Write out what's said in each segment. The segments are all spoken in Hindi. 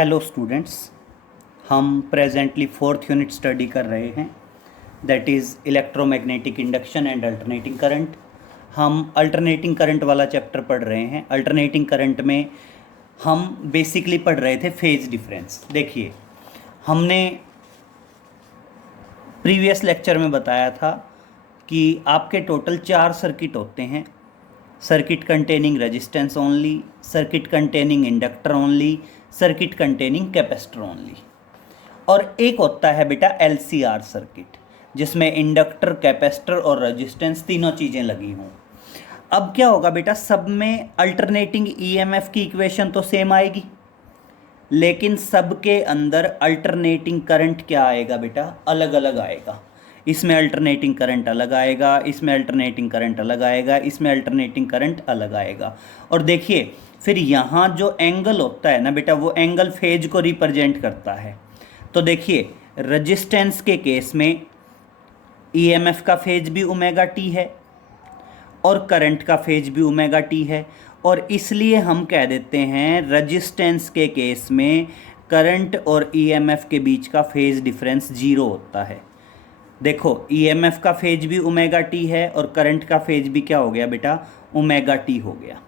हेलो स्टूडेंट्स, हम प्रेजेंटली फोर्थ यूनिट स्टडी कर रहे हैं, that is electromagnetic induction and alternating current. हम अल्टरनेटिंग करंट वाला चैप्टर पढ़ रहे हैं। अल्टरनेटिंग करंट में हम बेसिकली पढ़ रहे थे फेज डिफरेंस। देखिए, हमने प्रीवियस लेक्चर में बताया था कि आपके टोटल 4 सर्किट होते हैं। Circuit containing resistance only, circuit containing inductor only, circuit containing capacitor only, और एक होता है बेटा LCR सर्किट, जिसमें इंडक्टर, कैपेसिटर और रेजिस्टेंस तीनों चीज़ें लगी हों। अब क्या होगा बेटा, सब में अल्टरनेटिंग EMF की इक्वेशन तो सेम आएगी, लेकिन सबके अंदर अल्टरनेटिंग करंट क्या आएगा बेटा, अलग अलग आएगा। इसमें अल्टरनेटिंग करंट अलग आएगा, इसमें अल्टरनेटिंग करंट अलग आएगा, इसमें अल्टरनेटिंग करंट अलग आएगा। और देखिए, फिर यहाँ जो एंगल होता है ना बेटा, वो एंगल फेज को रिप्रेजेंट करता है। तो देखिए, रेजिस्टेंस के केस में EMF का फेज भी ओमेगा टी है और करंट का फेज भी ओमेगा टी है, और इसलिए हम कह देते हैं रेजिस्टेंस के केस में करंट और EMF के बीच का फेज डिफरेंस 0 होता है। देखो, EMF का फेज भी ओमेगा टी है और करंट का फेज भी क्या हो गया बेटा, ओमेगा टी हो गया।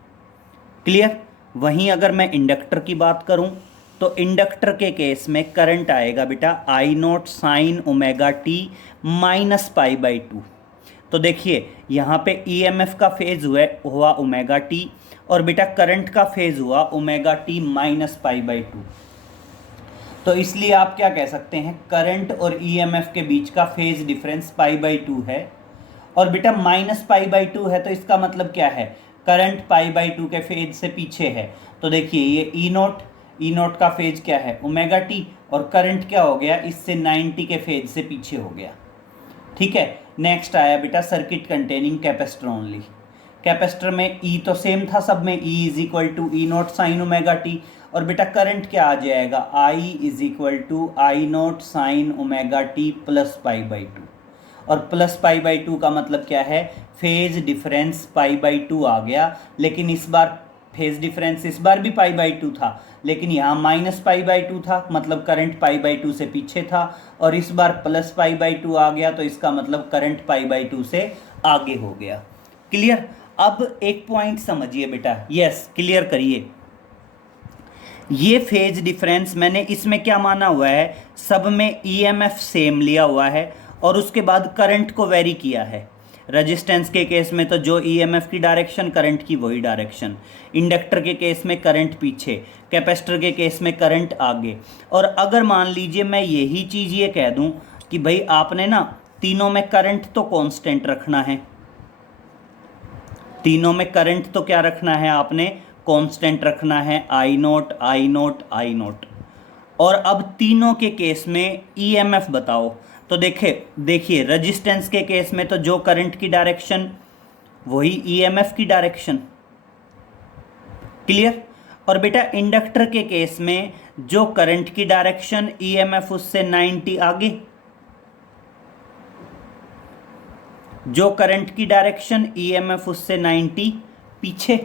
क्लियर। वहीं अगर मैं इंडक्टर की बात करूं तो इंडक्टर के केस में करंट आएगा बेटा I0 sign omega t minus pi by to. तो देखिए, यहाँ पे EMF का फेज हुआ ओमेगा टी, और बेटा करंट का फेज हुआ omega t minus pi by to. तो इसलिए आप क्या कह सकते हैं, करंट और EMF के बीच का phase difference pi by to है। और बेटा माइनस पाई बाई टू है, तो इसका मतलब क्या है, करंट पाई बाई टू के फेज से पीछे है। तो देखिए, ये ई नोट का फेज क्या है, ओमेगा टी, और करंट क्या हो गया, इससे 90 के फेज से पीछे हो गया। ठीक है। नेक्स्ट आया बेटा circuit containing capacitor only. Capacitor में E तो सेम था सब में, E is equal to E note sine omega T, और बेटा करंट क्या आ जाएगा, I is equal to I note sine omega T plus pi by two. और प्लस पाई बाई टू का मतलब क्या है, phase difference pi by two आ गया। लेकिन इस बार फेज डिफरेंस इस बार भी पाई बाई टू था, लेकिन यहाँ माइनस पाई बाई टू था, मतलब करंट पाई बाई टू से पीछे था। और इस बार प्लस पाई बाई टू आ गया, तो इसका मतलब करंट पाई बाई टू से आगे हो गया। क्लियर। अब एक पॉइंट समझिए बेटा, यस क्लियर करिए। ये फेज डिफरेंस मैंने इसमें क्या माना हुआ है, सब में EMF सेम लिया हुआ है और उसके बाद करंट को वेरी किया है। रेजिस्टेंस के केस में तो जो EMF की डायरेक्शन, करंट की वही डायरेक्शन। इंडक्टर के केस में करंट पीछे, कैपेसिटर के केस में करंट आगे। और अगर मान लीजिए मैं यही चीज़ ये कह दूं कि भाई आपने ना तीनों में करंट तो कांस्टेंट रखना है, तीनों में करंट तो क्या रखना है आपने, कांस्टेंट रखना है, I note I note I naught. और अब तीनों के केस में EMF बताओ। तो देखिए रेजिस्टेंस के केस में तो जो करंट की डायरेक्शन वही EMF की डायरेक्शन। क्लियर। और बेटा इंडक्टर के केस में जो करंट की डायरेक्शन, EMF उससे 90 आगे, जो करंट की डायरेक्शन, EMF उससे 90 पीछे।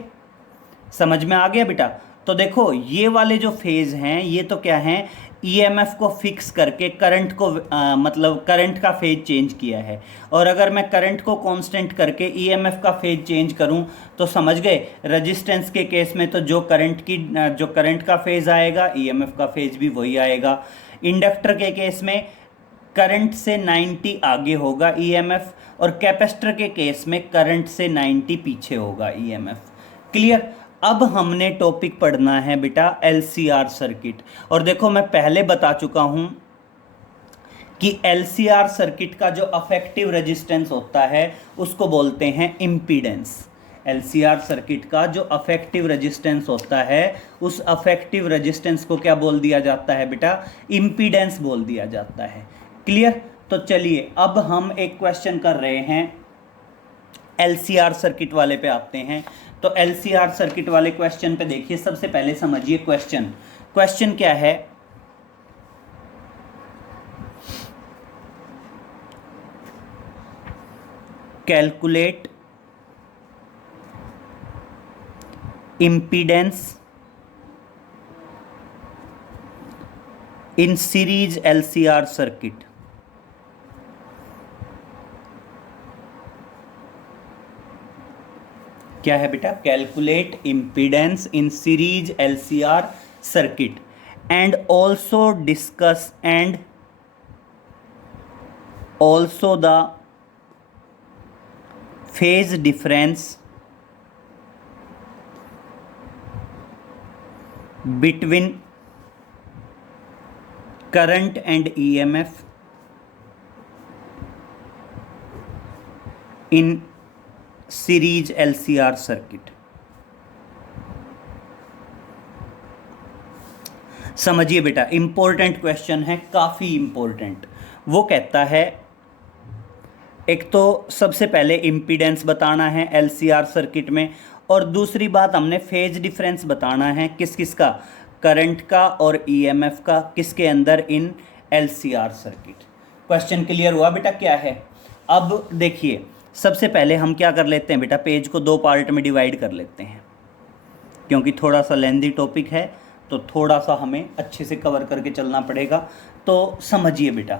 समझ में आ गया बेटा। तो देखो, ये वाले जो फेज हैं ये तो क्या हैं, EMF को फिक्स करके करंट को मतलब करंट का फेज चेंज किया है। और अगर मैं करंट को कांस्टेंट करके EMF का फेज चेंज करूं तो समझ गए, रेजिस्टेंस के केस में तो जो करंट का फेज आएगा, EMF का फेज भी वही आएगा। इंडक्टर के केस में करंट से 90 आगे होगा EMF, और कैपेसिटर के केस में करंट से 90 पीछे होगा EMF। क्लियर। अब हमने टॉपिक पढ़ना है बेटा LCR सर्किट। और देखो, मैं पहले बता चुका हूं कि LCR सर्किट का जो अफेक्टिव रेजिस्टेंस होता है उसको बोलते हैं इम्पीडेंस। LCR सर्किट का जो अफेक्टिव रेजिस्टेंस होता है, उस अफेक्टिव रेजिस्टेंस को क्या बोल दिया जाता है बेटा, इम्पीडेंस बोल दिया जाता है। क्लियर। तो चलिए, अब हम एक क्वेश्चन कर रहे हैं, LCR सर्किट वाले पे आते हैं। तो LCR सर्किट वाले क्वेश्चन पे देखिए, सबसे पहले समझिए क्वेश्चन क्या है, calculate impedance in series LCR circuit. क्या है बेटा? Calculate impedance in series LCR circuit and also discuss and also the phase difference between current and EMF in series LCR circuit. समझिए बेटा, इंपॉर्टेंट क्वेश्चन है, काफ़ी इंपॉर्टेंट। वो कहता है, एक तो सबसे पहले इम्पीडेंस बताना है LCR सर्किट में, और दूसरी बात हमने फेज डिफरेंस बताना है किस किस का, करंट का और EMF का, किसके अंदर, इन LCR सर्किट। क्वेश्चन क्लियर हुआ बेटा क्या है? अब देखिए, सबसे पहले हम क्या कर लेते हैं बेटा, पेज को 2 पार्ट में डिवाइड कर लेते हैं, क्योंकि थोड़ा सा लेंदी टॉपिक है तो थोड़ा सा हमें अच्छे से कवर करके चलना पड़ेगा। तो समझिए बेटा,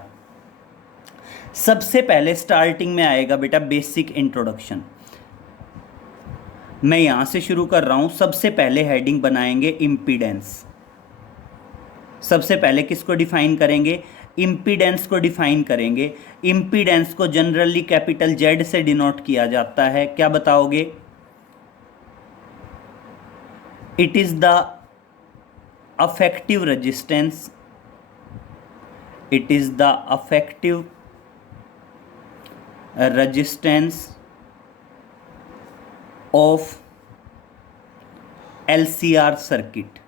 सबसे पहले स्टार्टिंग में आएगा बेटा बेसिक इंट्रोडक्शन। मैं यहाँ से शुरू कर रहा हूँ। सबसे पहले हेडिंग बनाएंगे इम्पीडेंस। सबसे पहले किसको डिफाइन करेंगे? इम्पीडेंस को डिफाइन करेंगे। इम्पीडेंस को जनरली कैपिटल Z से डिनोट किया जाता है। क्या बताओगे? It is the affective resistance, it is the affective resistance of LCR circuit.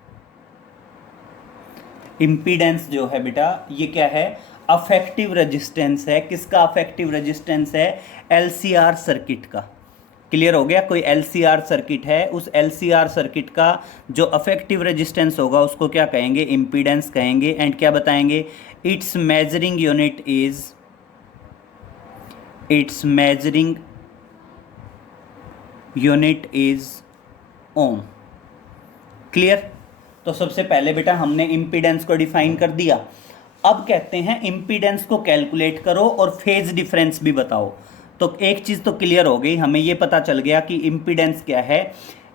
Impedance जो है बेटा, ये क्या है? अफेक्टिव रेजिस्टेंस है। किसका अफेक्टिव रेजिस्टेंस है? LCR सर्किट का। क्लियर हो गया? कोई LCR सर्किट है, उस LCR सर्किट का जो अफेक्टिव रेजिस्टेंस होगा उसको क्या कहेंगे? इम्पीडेंस कहेंगे। एंड क्या बताएंगे? It's measuring unit is, it's measuring unit is ohm. Clear? तो सबसे पहले बेटा हमने इम्पीडेंस को डिफाइन कर दिया। अब कहते हैं इम्पीडेंस को कैलकुलेट करो और फेज डिफरेंस भी बताओ। तो एक चीज़ तो क्लियर हो गई, हमें ये पता चल गया कि इम्पीडेंस क्या है।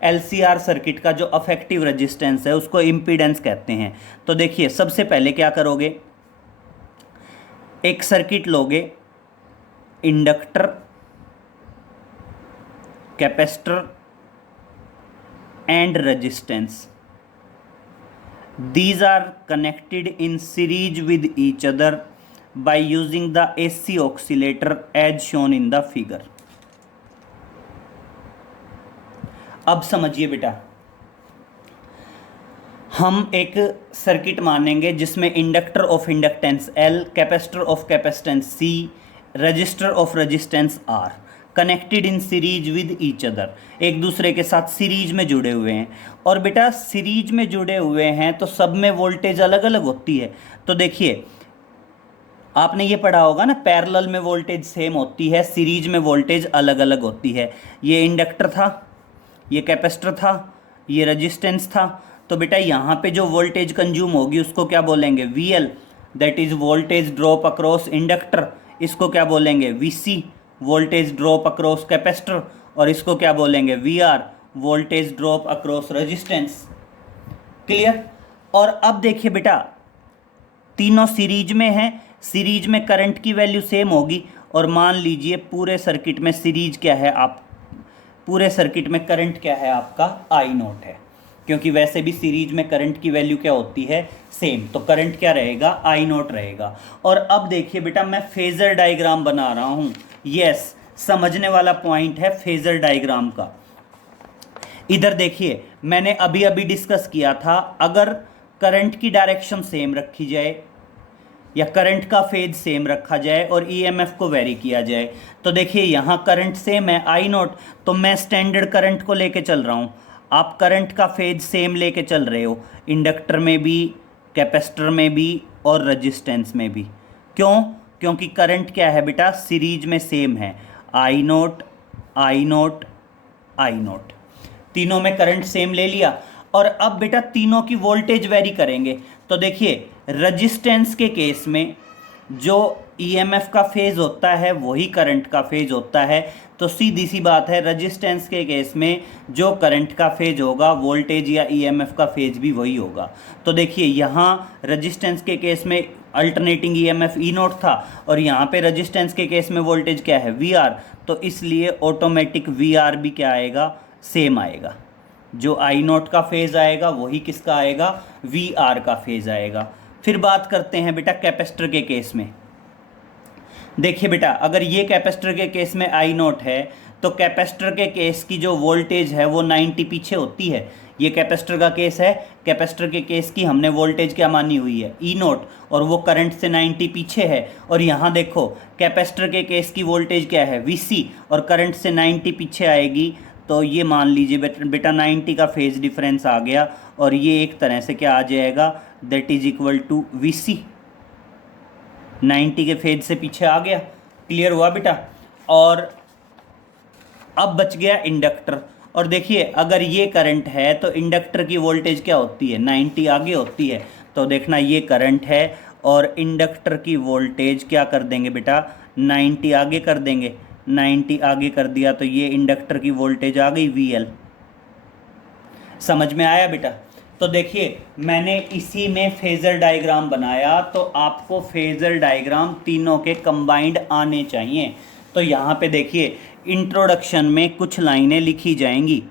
LCR सर्किट का जो अफेक्टिव रेजिस्टेंस है उसको इम्पीडेंस कहते हैं। तो देखिए, सबसे पहले क्या करोगे, एक सर्किट लोगे, inductor, capacitor and resistance. These are connected in series with each other by using the AC oscillator as shown in the figure. अब समझिए बेटा, हम एक सर्किट मानेंगे जिसमें inductor of inductance L, capacitor of capacitance C, register of resistance R connected in series with each other, एक दूसरे के साथ सीरीज में जुड़े हुए हैं। और बेटा सीरीज में जुड़े हुए हैं तो सब में वोल्टेज अलग अलग होती है। तो देखिए, आपने ये पढ़ा होगा ना, पैरेलल में वोल्टेज सेम होती है, सीरीज में वोल्टेज अलग अलग होती है। ये इंडक्टर था, ये कैपेसिटर था, ये रेजिस्टेंस था। तो बेटा यहाँ पे जो वोल्टेज कंज्यूम होगी उसको क्या बोलेंगे? VL, that is voltage drop across inductor. इसको क्या बोलेंगे? VC, voltage drop across capacitor. और इसको क्या बोलेंगे? VR, voltage drop across resistance. Clear? और अब देखिए बेटा, तीनों सीरीज में हैं, सीरीज में करंट की वैल्यू सेम होगी। और मान लीजिए पूरे सर्किट में सीरीज क्या है, आप पूरे सर्किट में करंट क्या है आपका? I0 है, क्योंकि वैसे भी सीरीज में करंट की वैल्यू क्या होती है? सेम। तो करंट क्या रहेगा? I0 रहेगा। और अब देखिए बेटा, मैं फेजर डायग्राम बना रहा हूँ। यस, समझने वाला पॉइंट है फेजर डायग्राम का। इधर देखिए, मैंने अभी अभी डिस्कस किया था, अगर करंट की डायरेक्शन सेम रखी जाए या करंट का फेज सेम रखा जाए और EMF को वेरी किया जाए, तो देखिए यहाँ करंट सेम है I0, तो मैं स्टैंडर्ड करंट को लेके चल रहा हूँ। आप करंट का फेज सेम लेके चल रहे हो, इंडक्टर में भी, कैपेसिटर में भी और रेजिस्टेंस में भी। क्यों? क्योंकि करंट क्या है बेटा? सीरीज में सेम है, I0 I0 I0, तीनों में करंट सेम ले लिया। और अब बेटा तीनों की वोल्टेज वेरी करेंगे। तो देखिए, रजिस्टेंस के केस में जो ईएमएफ का फेज होता है वही करंट का फेज होता है, तो सीधी सी बात है रजिस्टेंस के केस में जो करंट का फेज होगा वोल्टेज या ईएमएफ का फेज भी वही होगा। तो देखिए यहाँ रजिस्टेंस के केस में अल्टरनेटिंग ईएमएफ ई नोट था और यहाँ पे रजिस्टेंस के केस में वोल्टेज क्या है वी आर, तो इसलिए ऑटोमेटिक वी आर भी क्या आएगा, सेम आएगा। जो आई नोट का फेज आएगा वही किसका आएगा, वी आर का फेज आएगा। फिर बात करते हैं बेटा कैपेसिटर के केस में। देखिए बेटा अगर ये कैपेसिटर के केस में आई नोट है तो कैपेसिटर के केस की जो वोल्टेज है वो 90 पीछे होती है। ये कैपेसिटर का केस है, कैपेसिटर के केस की हमने वोल्टेज क्या मानी हुई है, ई नोट, और वो करंट से 90 पीछे है। और यहाँ देखो कैपेसिटर के केस की वोल्टेज क्या है, वीसी, और करंट से 90 पीछे आएगी। तो ये मान लीजिए बेटा 90 का फेज डिफरेंस आ गया और ये एक तरह से क्या आ जाएगा, that is equal to VC, 90 के फेज से पीछे आ गया। क्लियर हुआ बेटा। और अब बच गया इंडक्टर। और देखिए अगर ये करंट है तो इंडक्टर की वोल्टेज क्या होती है, 90 आगे होती है। तो देखना ये करंट है और इंडक्टर की वोल्टेज क्या कर देंगे बेटा, 90 आगे कर देंगे। 90 आगे कर दिया तो ये इंडक्टर की वोल्टेज आ गई VL। समझ में आया बेटा। तो देखिए मैंने इसी में फेजर डायग्राम बनाया, तो आपको फेजर डायग्राम तीनों के कंबाइंड आने चाहिए। तो यहाँ पे देखिए इंट्रोडक्शन में कुछ लाइनें लिखी जाएंगी।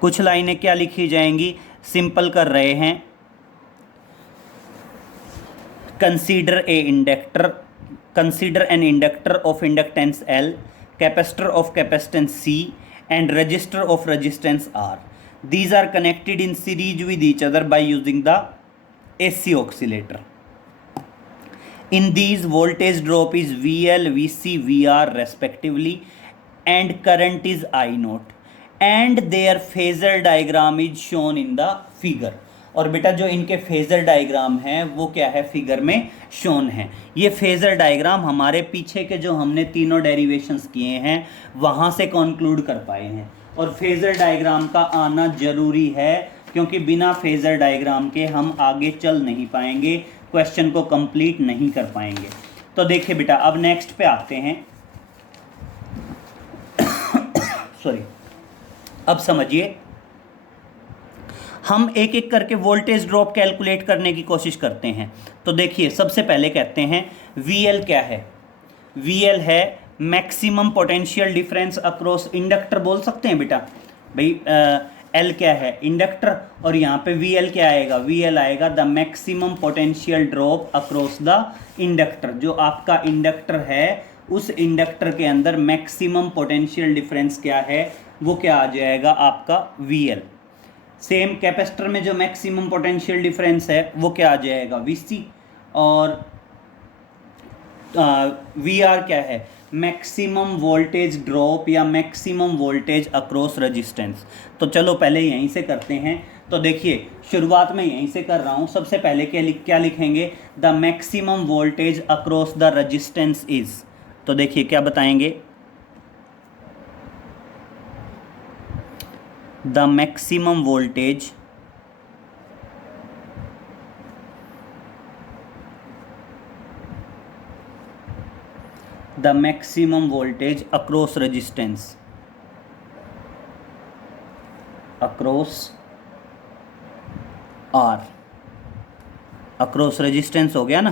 कुछ लाइनें क्या लिखी जाएंगी, सिंपल कर रहे हैं। Consider an inductor of inductance L, capacitor of capacitance C and resistor of resistance R. These are connected in series with each other by using the AC oscillator. In these, voltage drop is VL, VC, VR respectively, and current is I naught, and their phasor diagram is shown in the figure. और बेटा जो इनके फेजर डायग्राम हैं वो क्या है, फिगर में शोन है। ये फेजर डायग्राम हमारे पीछे के जो हमने तीनों डेरिवेशंस किए हैं वहाँ से कंक्लूड कर पाए हैं। और फेजर डायग्राम का आना जरूरी है क्योंकि बिना फेजर डायग्राम के हम आगे चल नहीं पाएंगे, क्वेश्चन को कंप्लीट नहीं कर पाएंगे। तो देखिए बेटा अब नेक्स्ट पे आते हैं। सॉरी, अब समझिए हम एक एक करके वोल्टेज ड्रॉप कैलकुलेट करने की कोशिश करते हैं। तो देखिए सबसे पहले कहते हैं VL क्या है, VL है maximum potential difference across inductor. बोल सकते हैं बेटा भाई L क्या है, इंडक्टर, और यहाँ पे VL क्या आएगा, VL आएगा the maximum potential drop across the inductor. जो आपका इंडक्टर है उस इंडक्टर के अंदर मैक्सिमम पोटेंशियल डिफरेंस क्या है, वो क्या आ जाएगा आपका VL। सेम कैपेसिटर में जो मैक्सिमम पोटेंशियल डिफरेंस है वो क्या आ जाएगा VC, और VR क्या है, मैक्सिमम वोल्टेज ड्रॉप या मैक्सिमम वोल्टेज अक्रॉस रेजिस्टेंस। तो चलो पहले यहीं से करते हैं। तो देखिए शुरुआत में यहीं से कर रहा हूँ। सबसे पहले क्या लिखेंगे, the maximum voltage across the resistance is. तो देखिए क्या बताएंगे, the maximum voltage across resistance R। Across resistance हो गया ना,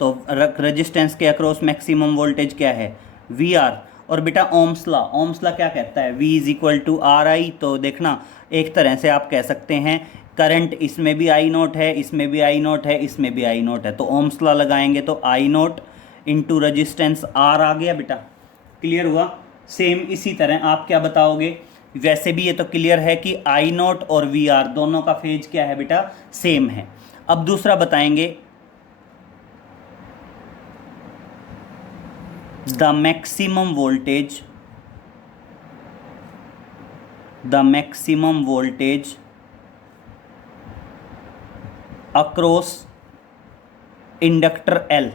तो रेजिस्टेंस के अक्रॉस मैक्सिमम वोल्टेज क्या है VR। और बेटा ओम्स ला क्या कहता है, V is equal to RI। तो देखना एक तरह से आप कह सकते हैं करंट इसमें भी I नोट है, इसमें भी I नोट है, इसमें भी I नोट है। तो ओम्स ला लगाएंगे तो I note into resistance R आ गया बेटा। क्लियर हुआ। सेम इसी तरह आप क्या बताओगे, वैसे भी ये तो क्लियर है कि I नोट और VR दोनों का फेज क्या है बेटा, सेम है। अब दूसरा बताएंगे the maximum voltage across inductor L।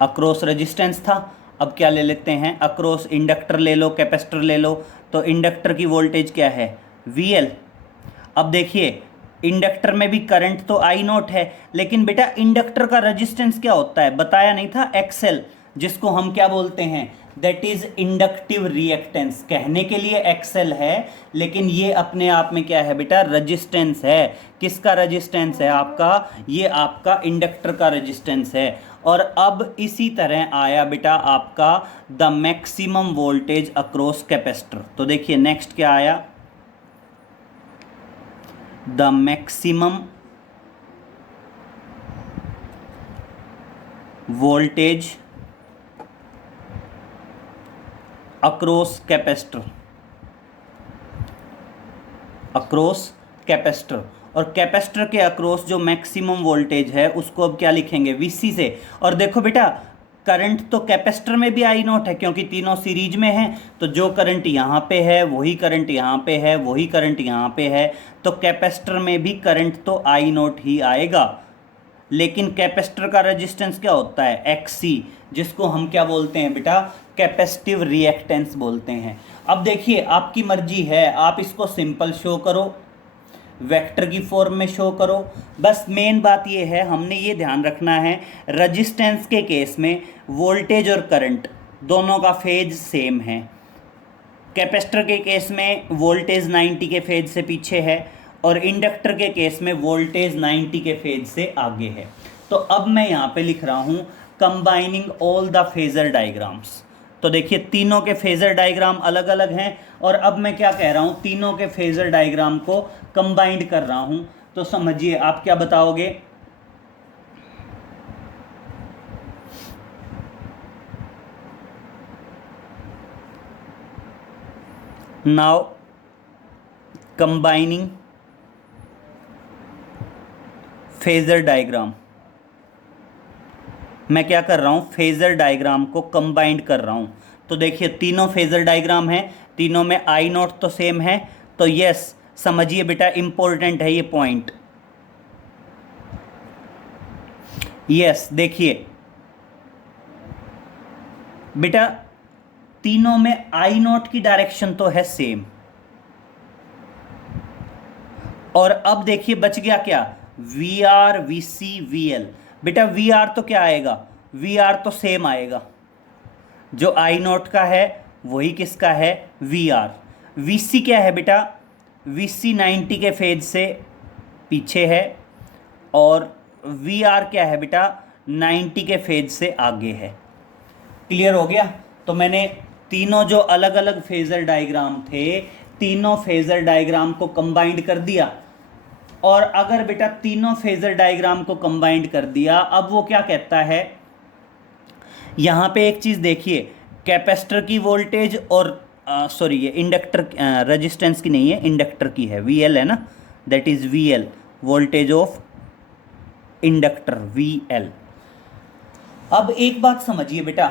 Across resistance था, अब क्या ले लेते हैं, अक्रॉस इंडक्टर ले लो, कैपेसिटर ले लो। तो इंडक्टर की वोल्टेज क्या है VL। अब देखिए इंडक्टर में भी करंट तो आई नॉट है, लेकिन बेटा इंडक्टर का रेजिस्टेंस क्या होता है, बताया नहीं था, एक्सएल, जिसको हम क्या बोलते हैं, दैट इज इंडक्टिव रिएक्टेंस। कहने के लिए एक्सएल है, लेकिन ये अपने आप में क्या है बेटा, रेजिस्टेंस है। किसका रेजिस्टेंस है आपका, ये आपका इंडक्टर का रेजिस्टेंस है। और अब इसी तरह आया बेटा आपका the maximum voltage across capacitor. तो देखिए नेक्स्ट क्या आया, the maximum voltage across capacitor, across capacitor. और कैपेसिटर के अक्रॉस जो मैक्सिमम वोल्टेज है उसको अब क्या लिखेंगे, वीसी से। और देखो बेटा करंट तो कैपेसिटर में भी आई नॉट है, क्योंकि तीनों सीरीज में हैं, तो जो करंट यहाँ पे है वही करंट यहाँ पे है, वही करंट यहाँ पे है, तो कैपेसिटर में भी करंट तो आई नॉट ही आएगा। लेकिन कैपेसिटर का रेजिस्टेंस क्या होता है, एक्सी, जिसको हम क्या बोलते हैं बेटा, कैपेसिटिव रिएक्टेंस बोलते हैं। अब देखिए आपकी मर्जी है, आप इसको सिंपल शो करो, वेक्टर की फॉर्म में शो करो। बस मेन बात ये है, हमने ये ध्यान रखना है, रेजिस्टेंस के केस में वोल्टेज और करंट दोनों का फेज सेम है। कैपेसिटर के केस में वोल्टेज 90 के फेज से पीछे है, और इंडक्टर के केस में वोल्टेज 90 के फेज से आगे है। तो अब मैं यहाँ पे लिख रहा हूँ combining all the phasor diagrams. तो देखिए तीनों के फेजर डायग्राम अलग अलग हैं, और अब मैं क्या कह रहा हूँ, तीनों के फेजर डायग्राम को कंबाइंड कर रहा हूँ। तो समझिए आप क्या बताओगे, नाउ कंबाइनिंग फेजर डायग्राम। मैं क्या कर रहा हूँ, फेजर डायग्राम को कंबाइंड कर रहा हूँ। तो देखिए तीनों फेजर डायग्राम हैं, तीनों में आई नॉट तो सेम है, तो यस समझिए बेटा इंपॉर्टेंट है ये पॉइंट। यस देखिए बेटा तीनों में आई नॉट की डायरेक्शन तो है सेम। और अब देखिए बच गया क्या, V R, V C, V L. बेटा वी आर तो क्या आएगा, वी आर तो सेम आएगा, जो आई नॉट का है वही किसका है, वी आर। वी सी क्या है बेटा, वी सी 90 के फेज से पीछे है, और वी आर क्या है बेटा, 90 के फेज से आगे है। क्लियर हो गया। तो मैंने तीनों जो अलग अलग फेजर डायग्राम थे, तीनों फेजर डायग्राम को कंबाइंड कर दिया। और अगर बेटा तीनों फेजर डायग्राम को कंबाइंड कर दिया, अब वो क्या कहता है, यहाँ पे एक चीज़ देखिए, कैपेसिटर की वोल्टेज और सॉरी ये इंडक्टर रेजिस्टेंस की नहीं है, इंडक्टर की है, वी एल है ना, that is V L, voltage of inductor V L. अब एक बात समझिए बेटा,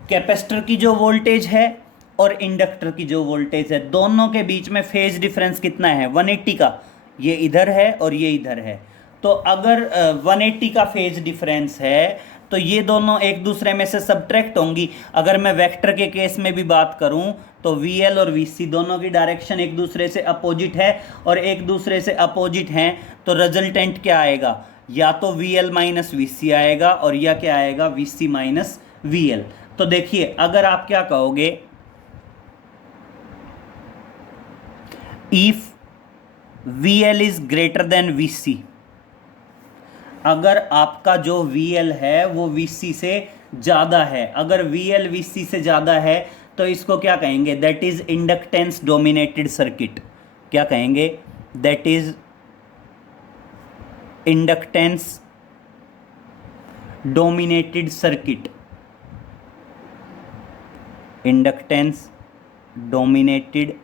कैपेसिटर की जो वोल्टेज है और इंडक्टर की जो वोल्टेज है, दोनों के बीच में फेज डिफरेंस कितना है, 180 का। ये इधर है और ये इधर है। तो अगर 180 का फेज डिफरेंस है तो ये दोनों एक दूसरे में से सब्ट्रैक्ट होंगी। अगर मैं वेक्टर के केस में भी बात करूं तो वी एल और वी सी दोनों की डायरेक्शन एक दूसरे से अपोजिट है, और एक दूसरे से अपोजिट हैं, तो रिजल्टेंट क्या आएगा, या तो V L minus V C आएगा, और या क्या आएगा, V C minus V L. तो देखिए अगर आप क्या कहोगे, if V L is greater than V C, अगर आपका जो वी एल है वो वी सी से ज़्यादा है, अगर वी एल वी सी से ज़्यादा है तो इसको क्या कहेंगे, that is inductance dominated circuit. क्या कहेंगे, that is inductance dominated circuit, inductance dominated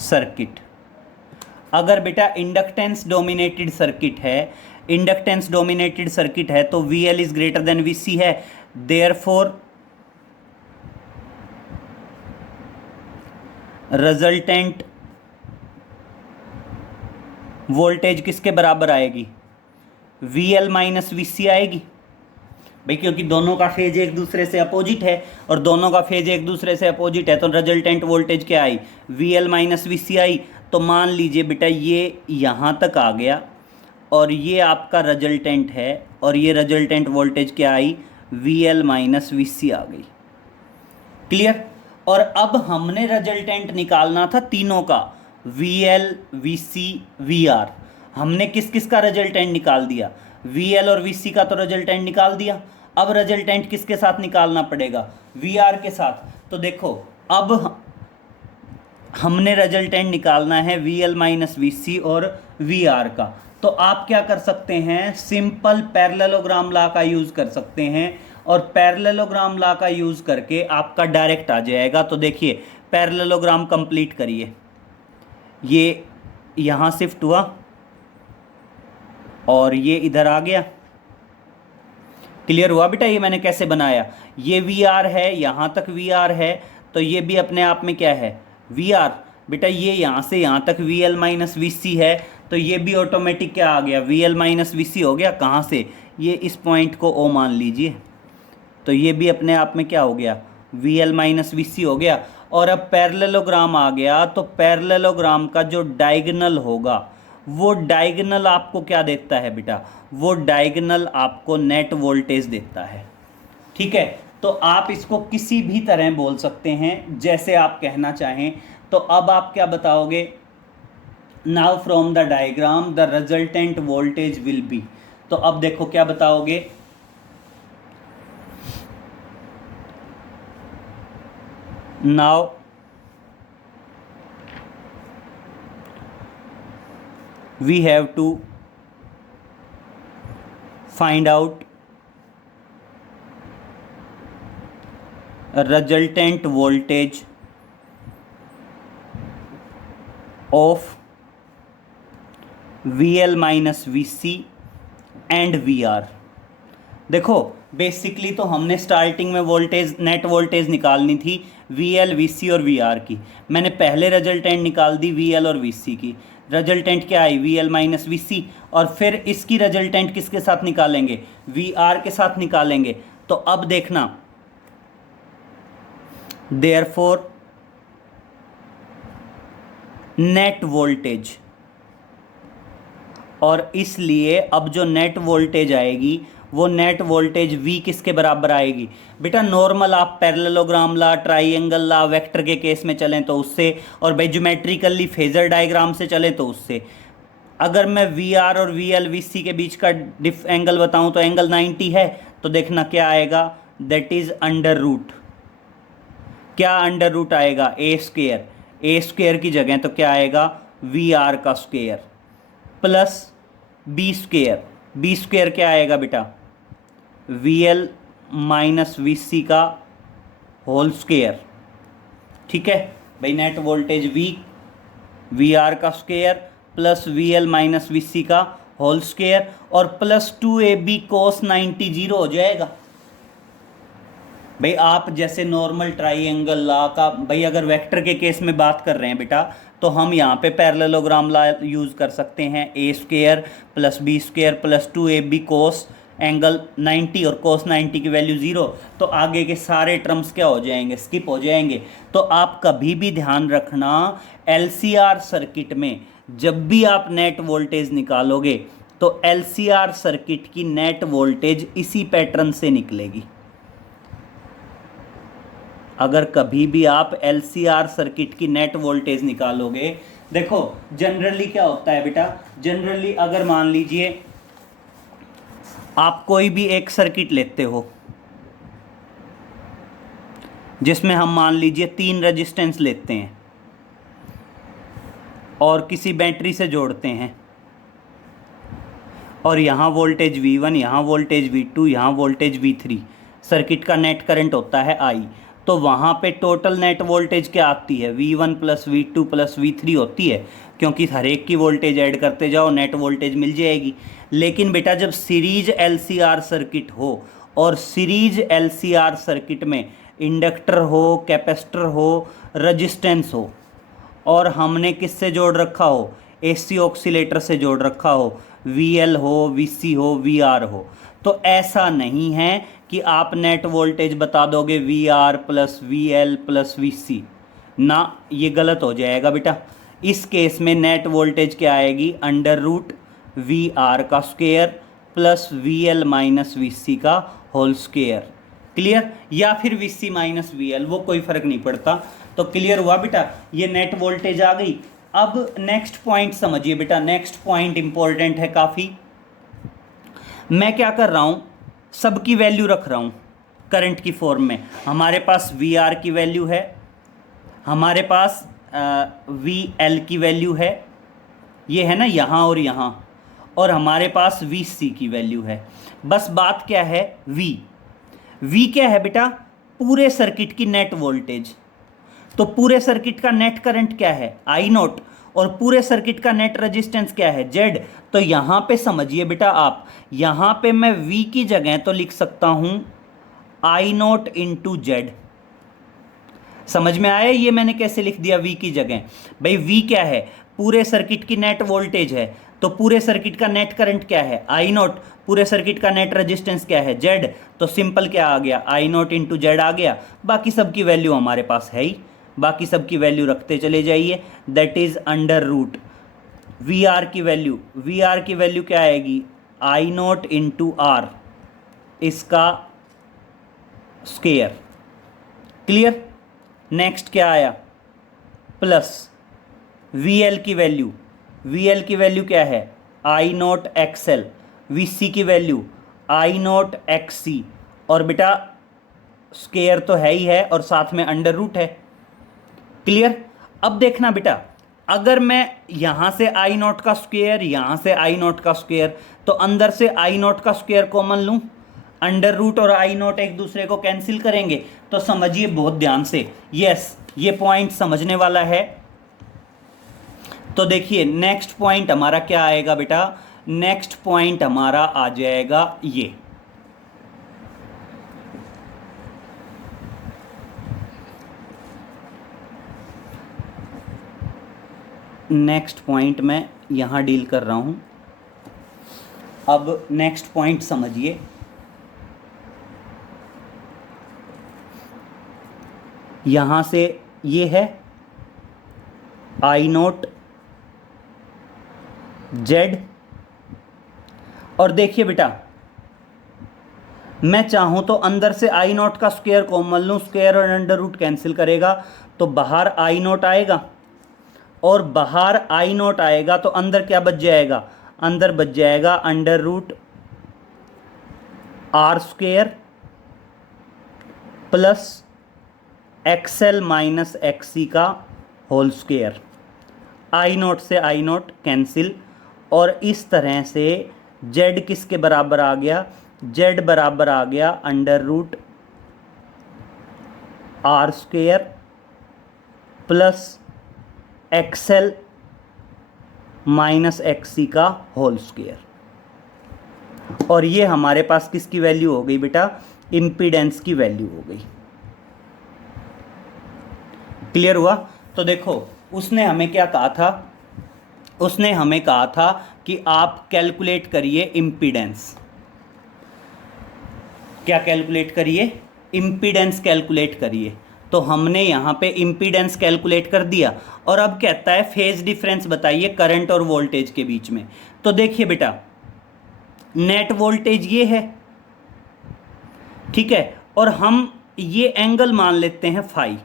circuit. अगर बेटा इंडक्टेंस डोमिनेटेड सर्किट है, इंडक्टेंस डोमिनेटेड सर्किट है, तो V L is greater than V C है, देयरफॉर रिजल्टेंट वोल्टेज किसके बराबर आएगी, V L minus V C आएगी भाई, क्योंकि दोनों का फेज एक दूसरे से अपोजिट है, और दोनों का फेज एक दूसरे से अपोजिट है, तो रिजल्टेंट वोल्टेज क्या आई, वी एल माइनस वी सी आई। तो मान लीजिए बेटा ये यहाँ तक आ गया और ये आपका रिजल्टेंट है और ये रिजल्टेंट वोल्टेज क्या आई, VL माइनस VC आ गई। क्लियर। और अब हमने रिजल्टेंट निकालना था तीनों का, VL VC VR। हमने किस किस का रिजल्टेंट निकाल दिया, VL और VC का तो रिजल्टेंट निकाल दिया। अब रिजल्टेंट किसके साथ निकालना पड़ेगा, VR के साथ। तो देखो अब हमने रिजल्टेंट निकालना है VL माइनस VC और VR का। तो आप क्या कर सकते हैं, सिंपल पैरेललोग्राम लॉ का यूज़ कर सकते हैं और पैरेललोग्राम लॉ का यूज़ करके आपका डायरेक्ट आ जाएगा। तो देखिए पैरेललोग्राम कंप्लीट करिए, ये यहाँ शिफ्ट हुआ और ये इधर आ गया। क्लियर हुआ बेटा ये मैंने कैसे बनाया, ये VR है, यहाँ तक VR है, तो ये भी अपने आप में क्या है VR। बेटा ये यहाँ से यहाँ तक VL माइनस VC है, तो ये भी ऑटोमेटिक क्या आ गया, VL माइनस VC हो गया। कहाँ से, ये इस पॉइंट को O मान लीजिए, तो ये भी अपने आप में क्या हो गया, VL माइनस VC हो गया। और अब पैरेललोग्राम आ गया, तो पैरेललोग्राम का जो डायगोनल होगा वो डायगोनल आपको क्या देता है बेटा, वो डायगोनल आपको नेट वोल्टेज देता है। ठीक है, तो आप इसको किसी भी तरह बोल सकते हैं जैसे आप कहना चाहें। तो अब आप क्या बताओगे, now from the diagram the resultant voltage will be. तो अब देखो क्या बताओगे, now we have to find out a resultant voltage of VL minus VC and VR। देखो बेसिकली तो हमने स्टार्टिंग में वोल्टेज नेट वोल्टेज निकालनी थी VL VC और VR की। मैंने पहले रिजल्टेंट निकाल दी VL और VC की। रिजल्टेंट क्या आई, VL माइनस VC। और फिर इसकी रिजल्टेंट किसके साथ निकालेंगे, VR के साथ निकालेंगे। तो अब देखना, देयरफॉर नेट वोल्टेज, और इसलिए अब जो नेट वोल्टेज आएगी वो नेट वोल्टेज V किसके बराबर आएगी बेटा, नॉर्मल आप पैरेललोग्राम ला, ट्राइंगल ला, वेक्टर के केस में चलें तो उससे, और भाई ज्योमेट्रिकली फेजर डायग्राम से चलें तो उससे। अगर मैं VR और VL VC के बीच का एंगल बताऊं तो एंगल 90 है। तो देखना क्या आएगा, दैट इज अंडर रूट। क्या अंडर रूट आएगा, ए स्क्वेयर। ए स्क्वेयर की जगह तो क्या आएगा, VR का square plus B square. B square क्या आएगा बेटा, VL माइनस VC का होल स्क्वेयर। ठीक है भाई, नेट वोल्टेज V VR का square plus VL minus VC का होल स्क्वेयर और प्लस 2AB cos 90 जीरो हो जाएगा। भाई आप जैसे नॉर्मल ट्राइंगल ला का, भाई अगर वेक्टर के केस में बात कर रहे हैं बेटा तो हम यहाँ पे पैरेललोग्राम ला यूज़ कर सकते हैं, A square plus B square plus 2AB cos angle 90 और कोस 90 की वैल्यू 0। तो आगे के सारे टर्म्स क्या हो जाएंगे, स्किप हो जाएंगे। तो आप कभी भी ध्यान रखना, LCR सर्किट में जब भी आप नेट वोल्टेज निकालोगे तो LCR सर्किट की नेट वोल्टेज इसी पैटर्न से निकलेगी। अगर कभी भी आप LCR सर्किट की नेट वोल्टेज निकालोगे, देखो जनरली क्या होता है बेटा, जनरली अगर मान लीजिए आप कोई भी एक सर्किट लेते हो जिसमें हम मान लीजिए 3 रेजिस्टेंस लेते हैं और किसी बैटरी से जोड़ते हैं, और यहाँ वोल्टेज V1, यहाँ वोल्टेज V2, यहाँ वोल्टेज V3, सर्किट का नेट करंट होता है I। तो वहाँ पे टोटल नेट वोल्टेज क्या आती है, V1 plus V2 plus V3 होती है, क्योंकि हर एक की वोल्टेज ऐड करते जाओ नेट वोल्टेज मिल जाएगी। लेकिन बेटा जब सीरीज LCR सर्किट हो, और सीरीज LCR सर्किट में इंडक्टर हो, कैपेसिटर हो, रजिस्टेंस हो, और हमने किससे जोड़ रखा हो, AC ऑक्सीलेटर से जोड़ रखा हो, VL हो, VC हो, VR हो, तो ऐसा नहीं है कि आप नेट वोल्टेज बता दोगे VR plus VL plus VC ना, ये गलत हो जाएगा बेटा। इस केस में नेट वोल्टेज क्या आएगी, अंडर रूट वी आर का square plus V L minus V C का होल स्क्वायर। क्लियर, या फिर V C minus V L, वो कोई फर्क नहीं पड़ता। तो क्लियर हुआ बेटा, ये नेट वोल्टेज आ गई। अब नेक्स्ट पॉइंट समझिए बेटा, नेक्स्ट पॉइंट इंपॉर्टेंट है काफ़ी। मैं क्या कर रहा हूँ, सबकी वैल्यू रख रहा हूँ करंट की फॉर्म में। हमारे पास वी आर की वैल्यू है, हमारे पास वी एल की वैल्यू है, ये है ना यहाँ और यहाँ, और हमारे पास वी सी की वैल्यू है। बस बात क्या है, वी क्या है बेटा, पूरे सर्किट की नेट वोल्टेज। तो पूरे सर्किट का नेट करंट क्या है, आई नोट, और पूरे सर्किट का नेट रेजिस्टेंस क्या है, जेड। तो यहां पे समझिए बेटा आप, यहां पे मैं वी की जगह तो लिख सकता हूं आई नोट इंटू जेड। समझ में आया ये मैंने कैसे लिख दिया वी की जगह? भाई वी क्या है, पूरे सर्किट की नेट वोल्टेज है, तो पूरे सर्किट का नेट करंट क्या है, आई नोट, पूरे सर्किट का नेट रेजिस्टेंस क्या है, जेड। तो सिंपल क्या आ गया, आई नोट इंटू जेड आ गया। बाकी सबकी वैल्यू हमारे पास है ही, बाकी सबकी वैल्यू रखते चले जाइए। That is under root V R की वैल्यू, वी आर की वैल्यू क्या आएगी, आई नोट इंटू आर, इसका स्क्वायर। क्लियर। नेक्स्ट क्या आया, प्लस वी एल की वैल्यू, वी एल की वैल्यू क्या है, I naught X L, V C की value I naught X C, और बेटा स्क्वायर तो है ही है और साथ में अंडर रूट है। क्लियर। अब देखना बेटा, अगर मैं यहां से आई नोट का स्क्वायर, यहां से आई नोट का स्क्वायर, तो अंदर से आई नोट का स्क्वायर कॉमन लूं, अंडर रूट और आई नोट एक दूसरे को कैंसिल करेंगे। तो समझिए बहुत ध्यान से, यस ये पॉइंट समझने वाला है। तो देखिए नेक्स्ट पॉइंट हमारा क्या आएगा बेटा, नेक्स्ट पॉइंट हमारा आ जाएगा ये, नेक्स्ट पॉइंट मैं यहां डील कर रहा हूं। अब नेक्स्ट पॉइंट समझिए, यहां से ये है आई नोट जेड, और देखिए बेटा मैं चाहूं तो अंदर से आई नोट का स्क्वायर कॉमन लूं, स्क्वायर और अंडर रूट कैंसिल करेगा, तो बाहर आई नोट आएगा, और बाहर आई नोट आएगा तो अंदर क्या बच जाएगा, अंदर बच जाएगा under root R square plus XL minus XC का होल स्क्वायर। आई नोट से आई नोट कैंसिल, और इस तरह से जेड किसके बराबर आ गया, जेड बराबर आ गया under root R square plus XL minus XC का होल स्क्वायर। और ये हमारे पास किसकी वैल्यू हो गई बेटा, इम्पीडेंस की वैल्यू हो गई। क्लियर हुआ। तो देखो उसने हमें क्या कहा था, उसने हमें कहा था कि आप कैलकुलेट करिए इम्पीडेंस। क्या कैलकुलेट करिए, इम्पीडेंस कैलकुलेट करिए। तो हमने यहाँ पे इम्पीडेंस कैलकुलेट कर दिया, और अब कहता है फेज डिफरेंस बताइए करंट और वोल्टेज के बीच में। तो देखिए बेटा नेट वोल्टेज ये है, ठीक है, और हम ये एंगल मान लेते हैं फाई,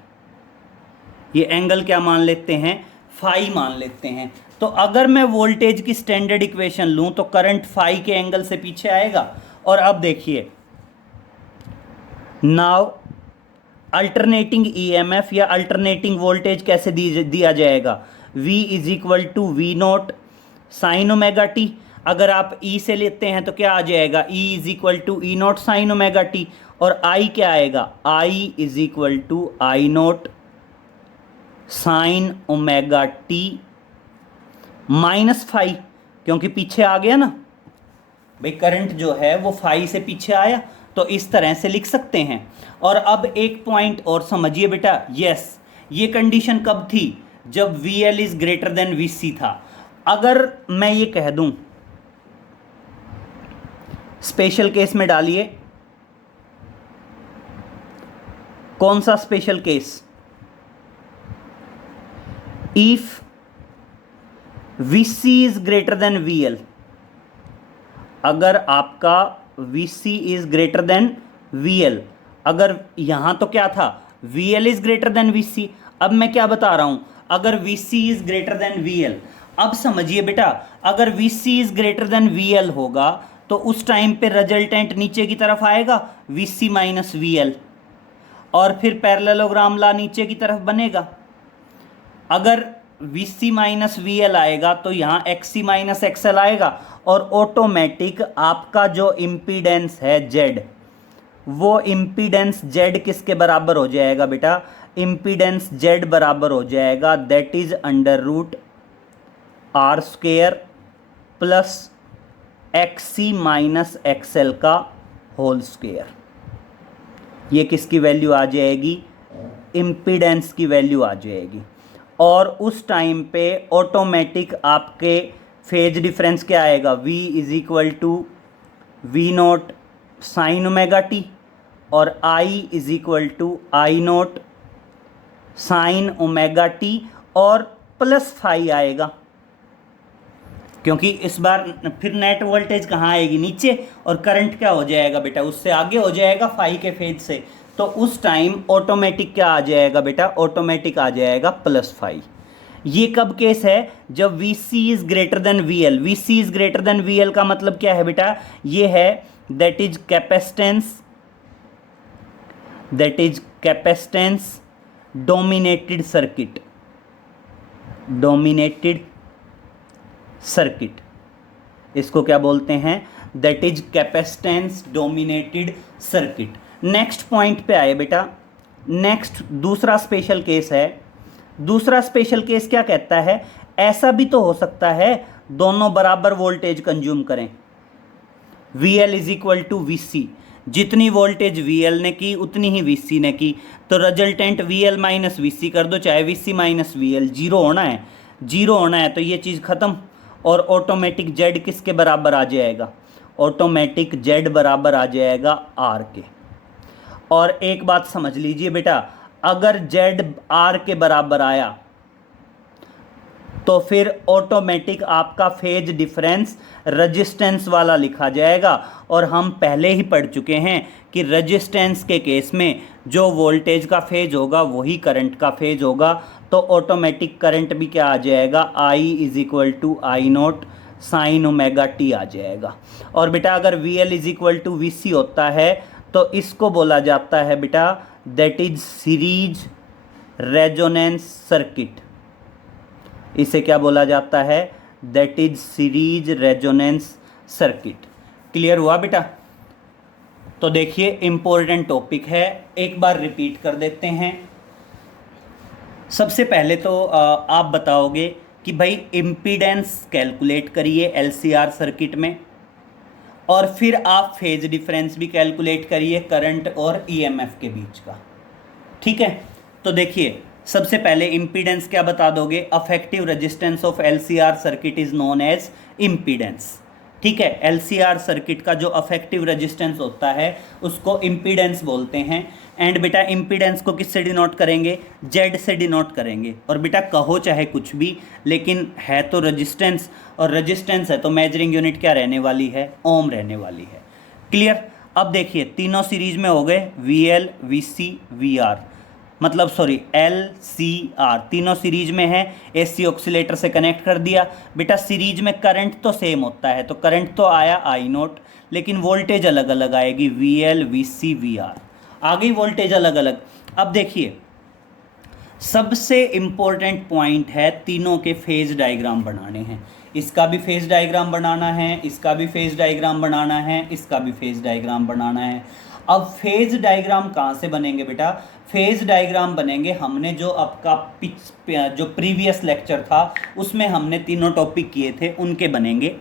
ये एंगल क्या मान लेते हैं, फाई मान लेते हैं। तो अगर मैं वोल्टेज की स्टैंडर्ड इक्वेशन लूं तो करंट फाई के एंगल से पीछे आएगा। और अब देखिए नाउ अल्टरनेटिंग ईएमएफ या अल्टरनेटिंग वोल्टेज कैसे दिया जाएगा, V is equal to V naught sine omega t. अगर आप E से लेते हैं तो क्या आ जाएगा, E is equal to E note sine omega T, और I क्या आएगा, I is equal to I note sine omega t minus phi, क्योंकि पीछे आ गया ना भाई, करंट जो है वो फाई से पीछे आया, तो इस तरह से लिख सकते हैं। और अब एक पॉइंट और समझिए बेटा, यस ये कंडीशन कब थी, जब VL is greater then VC था। अगर मैं ये कह दूं, स्पेशल केस में डालिए, कौन सा special case, if VC is greater then VL, अगर आपका VC is greater then VL, अगर यहां तो क्या था VL is greater then VC, अब मैं क्या बता रहा हूं, अगर VC is greater then VL, अब समझिए बेटा, अगर VC is greater then VL होगा तो उस टाइम पे रिजल्टेंट नीचे की तरफ आएगा VC माइनस VL, और फिर पैरेललोग्राम ला नीचे की तरफ बनेगा। अगर VC माइनस VL आएगा तो यहाँ XC माइनस XL आएगा, और ऑटोमेटिक आपका जो इम्पीडेंस है Z, वो इम्पीडेंस Z किसके बराबर हो जाएगा बेटा, इम्पीडेंस Z बराबर हो जाएगा that is under root R square plus XC minus XL का होल स्क्वेयर। ये किसकी वैल्यू आ जाएगी, इम्पीडेंस की वैल्यू आ जाएगी। और उस टाइम पे ऑटोमेटिक आपके फेज डिफरेंस क्या आएगा, V is equal to V naught sine omega T, और I is equal to I naught sine omega T, और प्लस फाई आएगा, क्योंकि इस बार फिर नेट वोल्टेज कहाँ आएगी, नीचे, और करंट क्या हो जाएगा बेटा, उससे आगे हो जाएगा फाई के फेज से, तो उस टाइम ऑटोमेटिक क्या आ जाएगा बेटा, ऑटोमेटिक आ जाएगा प्लस फाई। ये कब केस है, जब VC is greater then VL। VC is greater then VL का मतलब क्या है बेटा, ये है that is capacitance dominated circuit, dominated circuit, इसको क्या बोलते हैं, that is capacitance dominated circuit. Next point पे आए बेटा, नेक्स्ट दूसरा स्पेशल केस है। दूसरा स्पेशल केस क्या कहता है, ऐसा भी तो हो सकता है दोनों बराबर वोल्टेज कंज्यूम करें, VL is equal to VC, जितनी वोल्टेज VL ने की उतनी ही VC ने की, तो रिजल्टेंट VL माइनस VC कर दो, चाहे VC माइनस VL, जीरो होना है, जीरो होना है, तो ये चीज़ ख़त्म, और ऑटोमेटिक Z किसके बराबर आ जाएगा, ऑटोमेटिक Z बराबर आ जाएगा R के। और एक बात समझ लीजिए बेटा, अगर Z R के बराबर आया तो फिर ऑटोमेटिक आपका फेज डिफरेंस रेजिस्टेंस वाला लिखा जाएगा, और हम पहले ही पढ़ चुके हैं कि रेजिस्टेंस के केस में जो वोल्टेज का फेज होगा वही करंट का फेज होगा, तो ऑटोमेटिक करंट भी क्या आ जाएगा, I is equal to I note sine omega T आ जाएगा। और बेटा अगर VL is equal to VC होता है तो इसको बोला जाता है बेटा that is series resonance circuit, इसे क्या बोला जाता है, that is series resonance circuit. Clear हुआ बेटा। तो देखिए इंपॉर्टेंट टॉपिक है, एक बार रिपीट कर देते हैं। सबसे पहले तो आप बताओगे कि भाई इम्पीडेंस कैलकुलेट करिए LCR सर्किट में, और फिर आप फेज डिफरेंस भी कैलकुलेट करिए करंट और EMF के बीच का। ठीक है, तो देखिए सबसे पहले इम्पीडेंस क्या बता दोगे, effective resistance of LCR circuit is known as impedance. ठीक है, LCR सर्किट का जो अफेक्टिव रेजिस्टेंस होता है उसको इम्पीडेंस बोलते हैं। एंड बेटा इम्पीडेंस को किससे डिनोट करेंगे, Z से डिनोट करेंगे। और बेटा कहो चाहे कुछ भी, लेकिन है तो रेजिस्टेंस, और रेजिस्टेंस है तो मेजरिंग यूनिट क्या रहने वाली है, ओम रहने वाली है। क्लियर। अब देखिए तीनों सीरीज में हो गए, VL VC VR, मतलब सॉरी LCR, तीनों सीरीज में है, AC ऑक्सीलेटर से कनेक्ट कर दिया। बेटा सीरीज में करंट तो सेम होता है, तो करंट तो आया I नोट, लेकिन वोल्टेज अलग अलग आएगी, VL VC VR, आ गई वोल्टेज अलग अलग। अब देखिए सबसे इम्पोर्टेंट पॉइंट है, तीनों के फेज डायग्राम बनाने हैं। इसका भी फेज डायग्राम बनाना है, इसका भी फेज डायग्राम बनाना है, इसका भी फेज डायग्राम बनाना है। अब फेज डायग्राम कहाँ से बनेंगे बेटा, फेज डायग्राम बनेंगे, हमने जो आपका जो प्रीवियस लेक्चर था उसमें हमने तीनों टॉपिक किए थे उनके बनेंगे।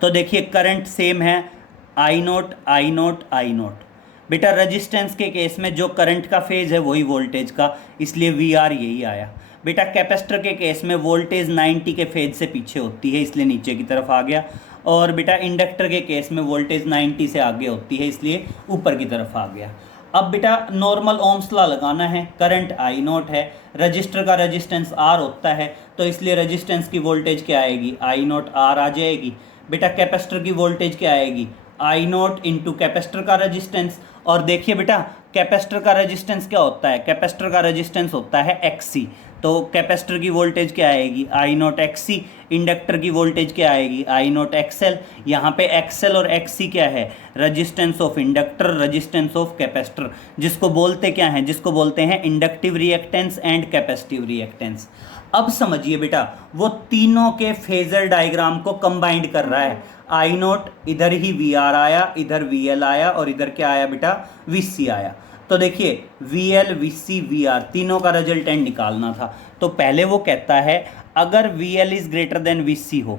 तो देखिए करंट सेम है, I note I note I note. बेटा रेजिस्टेंस के केस में जो करंट का फेज है वही वोल्टेज का, इसलिए VR यही आया। बेटा कैपेसिटर के केस में वोल्टेज 90 के फेज से पीछे होती है, इसलिए नीचे की तरफ आ गया। और बेटा इंडक्टर के केस में वोल्टेज 90 से आगे होती है, इसलिए ऊपर की तरफ आ गया। अब बेटा नॉर्मल ओम्स लॉ लगाना है, करंट I नोट है, रजिस्टर का रेजिस्टेंस R होता है, तो इसलिए रेजिस्टेंस की वोल्टेज क्या आएगी, आई नॉट आर आ जाएगी। बेटा कैपेसिटर की वोल्टेज क्या आएगी, आई नॉट इंटू कैपेसिटर का रेजिस्टेंस। और देखिए बेटा कैपेसिटर का रेजिस्टेंस क्या होता है, कैपेसिटर का रेजिस्टेंस होता है एक्सी, तो कैपेसिटर की वोल्टेज क्या आएगी, आई नॉट एक्सी। इंडक्टर की वोल्टेज क्या आएगी, आई नॉट एक्सएल। यहाँ पे एक्सएल और एक्सी क्या है, resistance of inductor, resistance of capacitor, जिसको बोलते क्या हैं, जिसको बोलते हैं inductive reactance and capacitive reactance. अब समझिए बेटा वो तीनों के फेजर डायग्राम को कंबाइंड कर रहा है। आई नॉट इधर ही वी आर आया, इधर वी एल आया और इधर क्या आया बेटा, वी सी आया। तो देखिए V L V C V R तीनों का रिजल्टेंट निकालना था। तो पहले वो कहता है अगर V L is greater than V C हो,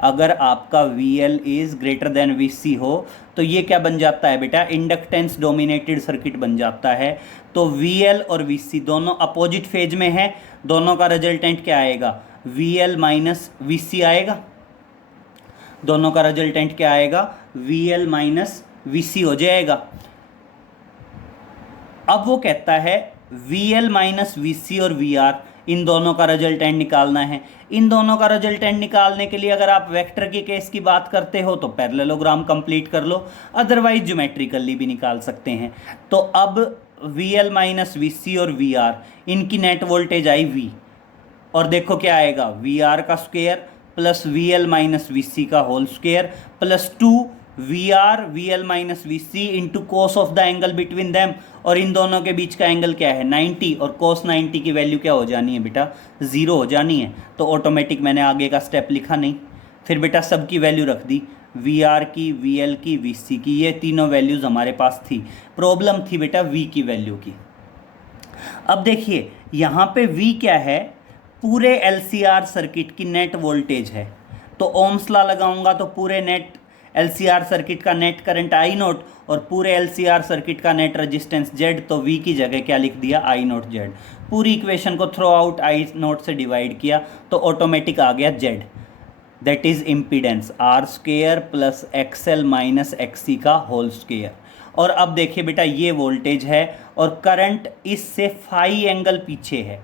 अगर आपका V L is greater than V C हो तो ये क्या बन जाता है बेटा, इंडक्टेंस डोमिनेटेड सर्किट बन जाता है। तो वी एल और वी सी दोनों अपोजिट फेज में है, दोनों का रिजल्टेंट क्या आएगा, we L minus V C आएगा। दोनों का रिजल्टेंट क्या आएगा, we L minus V C हो जाएगा। अब वो कहता है we L minus V C और वी आर इन दोनों का रिजल्टेंट निकालना है। इन दोनों का रिजल्टेंट निकालने के लिए अगर आप वेक्टर के केस की बात करते हो तो पैरेललोग्राम कंप्लीट कर लो, अदरवाइज ज्योमेट्रिकली भी निकाल सकते हैं। तो अब V L minus V C और वी आर इनकी नेट वोल्टेज आई वी, और देखो क्या आएगा, वी आर का square plus V L minus V C का whole square plus 2 V R V L minus V C into cos of the angle between them. और इन दोनों के बीच का एंगल क्या है, 90, और कोस 90 की वैल्यू क्या हो जानी है बेटा, 0 हो जानी है। तो ऑटोमेटिक मैंने आगे का स्टेप लिखा नहीं, फिर बेटा सबकी वैल्यू रख दी, वी आर की, वी एल की, वी सी की, ये तीनों वैल्यूज़ हमारे पास थी। प्रॉब्लम थी बेटा वी की वैल्यू की। अब देखिए यहाँ पे वी क्या है, पूरे एलसीआर सर्किट की नेट वोल्टेज है। तो ओम्स लॉ लगाऊंगा तो पूरे नेट एलसीआर सर्किट का नेट करंट आई नोट और पूरे एलसीआर सर्किट का नेट रेजिस्टेंस जेड, तो वी की जगह क्या लिख दिया, आई नोट जेड। पूरी इक्वेशन को थ्रो आउट आई नोट से डिवाइड किया तो ऑटोमेटिक आ गया Z, that is impedance R square plus XL minus XC का होल स्क्वेयर। और अब देखिए बेटा ये वोल्टेज है और करंट इससे फाई एंगल पीछे है,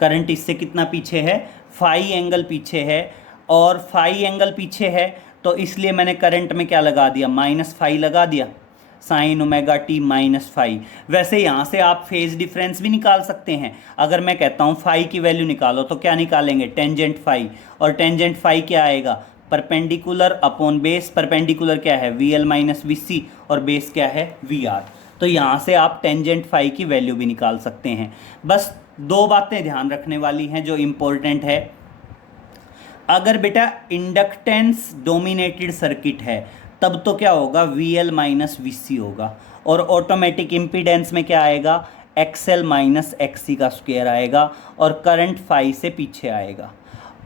करंट इससे कितना पीछे है, फाई एंगल पीछे है। और फाई एंगल पीछे है तो इसलिए मैंने करंट में क्या लगा दिया, माइनस फाई लगा दिया, sine omega t minus phi. वैसे यहाँ से आप फेज डिफरेंस भी निकाल सकते हैं। अगर मैं कहता हूँ फाई की वैल्यू निकालो तो क्या निकालेंगे, टेंजेंट फाई, और टेंजेंट फाई क्या आएगा, परपेंडिकुलर अपॉन बेस। परपेंडिकुलर क्या है, we L minus V C, और बेस क्या है, वी आर। तो यहाँ से आप टेंजेंट फाई की वैल्यू भी निकाल सकते हैं। बस दो बातें ध्यान रखने वाली हैं जो इम्पोर्टेंट है। अगर बेटा इंडक्टेंस डोमिनेटेड सर्किट है तब तो क्या होगा, वी एल माइनस वी सी होगा, और ऑटोमेटिक इम्पीडेंस में क्या आएगा, एक्सएल माइनस एक्सी का स्क्वायर आएगा, और करंट फाई से पीछे आएगा।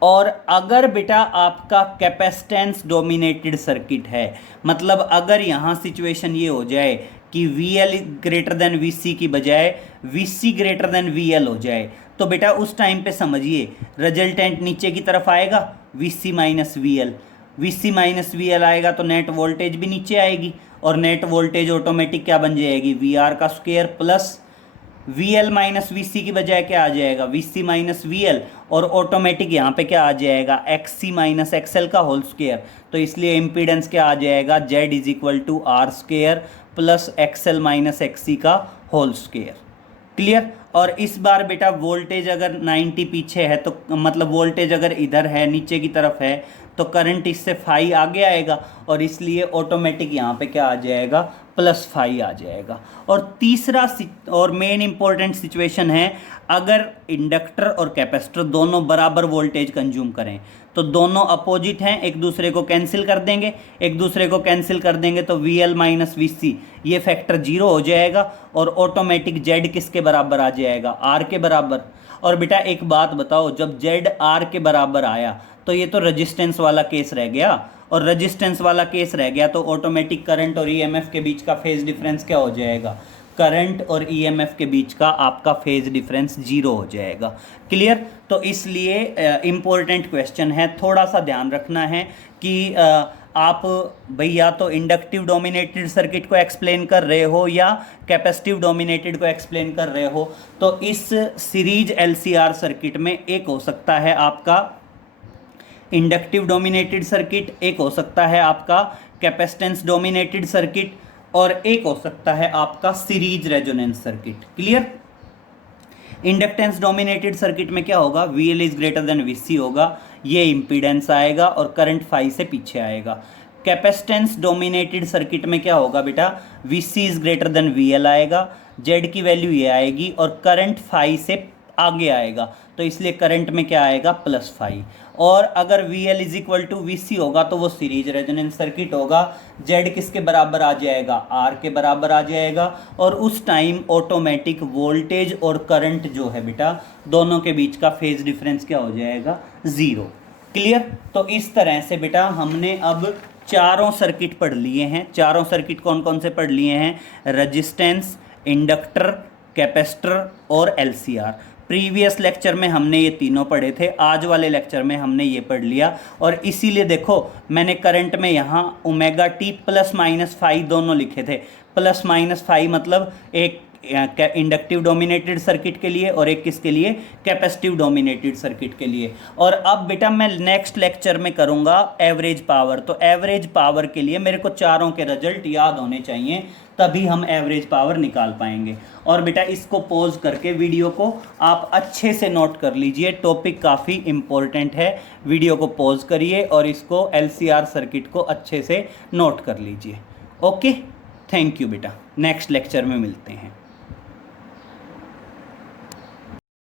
और अगर बेटा आपका कैपेसिटेंस डोमिनेटेड सर्किट है, मतलब अगर यहाँ सिचुएशन ये हो जाए कि V L greater than V C की बजाय V C greater than V L हो जाए, तो बेटा उस टाइम पे समझिए रिजल्टेंट नीचे की तरफ आएगा, V C minus V L. V C minus V L आएगा तो नेट वोल्टेज भी नीचे आएगी, और नेट वोल्टेज ऑटोमेटिक क्या बन जाएगी, वी आर का square plus V L minus V C की बजाय क्या आ जाएगा, V C minus V L, और ऑटोमेटिक यहाँ पे क्या आ जाएगा, X C minus X L का होल स्क्वायर। तो इसलिए इम्पीडेंस क्या आ जाएगा, Z is equal to R square plus X L minus X C का होल स्क्वायर। क्लियर। और इस बार बेटा वोल्टेज अगर 90 पीछे है तो मतलब वोल्टेज अगर इधर है नीचे की तरफ है तो करंट इससे फाई आगे आएगा, और इसलिए ऑटोमेटिक यहाँ पे क्या आ जाएगा, प्लस फाई आ जाएगा। और तीसरा और मेन इंपॉर्टेंट सिचुएशन है, अगर इंडक्टर और कैपेसिटर दोनों बराबर वोल्टेज कंज्यूम करें तो दोनों अपोजिट हैं, एक दूसरे को कैंसिल कर देंगे, एक दूसरे को कैंसिल कर देंगे तो वी एल माइनस वी सी ये फैक्टर 0 हो जाएगा, और ऑटोमेटिक जेड किसके बराबर आ जाएगा, आर के बराबर। और बेटा एक बात बताओ, जब जेड आर के बराबर आया तो ये तो रेजिस्टेंस वाला केस रह गया, और रेजिस्टेंस वाला केस रह गया तो ऑटोमेटिक करंट और ईएमएफ के बीच का फेज डिफरेंस क्या हो जाएगा, करंट और ईएमएफ के बीच का आपका फेज डिफरेंस 0 हो जाएगा। क्लियर। तो इसलिए इम्पोर्टेंट क्वेश्चन है, थोड़ा सा ध्यान रखना है कि आप भैया तो इंडक्टिव डोमिनेटेड सर्किट को एक्सप्लेन कर रहे हो या कैपेसिटिव डोमिनेटेड को एक्सप्लेन कर रहे हो, तो इस सीरीज एलसीआर सर्किट में एक हो सकता है आपका इंडक्टिव डोमिनेटेड सर्किट, एक हो सकता है आपका कैपेसिटेंस डोमिनेटेड सर्किट, और एक हो सकता है आपका series resonance circuit. Clear? Inductance dominated circuit में क्या होगा, VL is greater then VC होगा, ये इम्पीडेंस आएगा और करंट फाई से पीछे आएगा। कैपेसिटेंस डोमिनेटेड सर्किट में क्या होगा बेटा, VC is greater then VL आएगा, Z की वैल्यू ये आएगी और करंट फाई से आगे आएगा, तो इसलिए करंट में क्या आएगा, प्लस फाई। और अगर VL is equal to VC होगा तो वो सीरीज रेजोनेंस सर्किट होगा। Z किसके बराबर आ जाएगा, R के बराबर आ जाएगा, और उस टाइम ऑटोमेटिक वोल्टेज और करंट जो है बेटा, दोनों के बीच का फेज डिफरेंस क्या हो जाएगा, 0। क्लियर? तो इस तरह से बेटा हमने अब चारों सर्किट पढ़ लिए हैं। चारों सर्किट कौन कौन से पढ़ लिए हैं, रजिस्टेंस, इंडक्टर, कैपेसिटर और एलसीआर। प्रीवियस लेक्चर में हमने ये तीनों पढ़े थे, आज वाले लेक्चर में हमने ये पढ़ लिया। और इसीलिए देखो मैंने करंट में यहाँ omega T plus minus phi दोनों लिखे थे। प्लस माइनस फाई मतलब एक इंडक्टिव डोमिनेटेड सर्किट के लिए और एक किसके लिए, कैपेसिटिव डोमिनेटेड सर्किट के लिए। और अब बेटा मैं नेक्स्ट लेक्चर में करूँगा एवरेज पावर। तो एवरेज पावर के लिए मेरे को चारों के रिजल्ट याद होने चाहिए, तभी हम एवरेज पावर निकाल पाएंगे। और बेटा इसको पॉज करके वीडियो को आप अच्छे से नोट कर लीजिए, टॉपिक काफ़ी इम्पोर्टेंट है। वीडियो को पॉज करिए और इसको एलसीआर सर्किट को अच्छे से नोट कर लीजिए। ओके, थैंक यू बेटा, नेक्स्ट लेक्चर में मिलते हैं।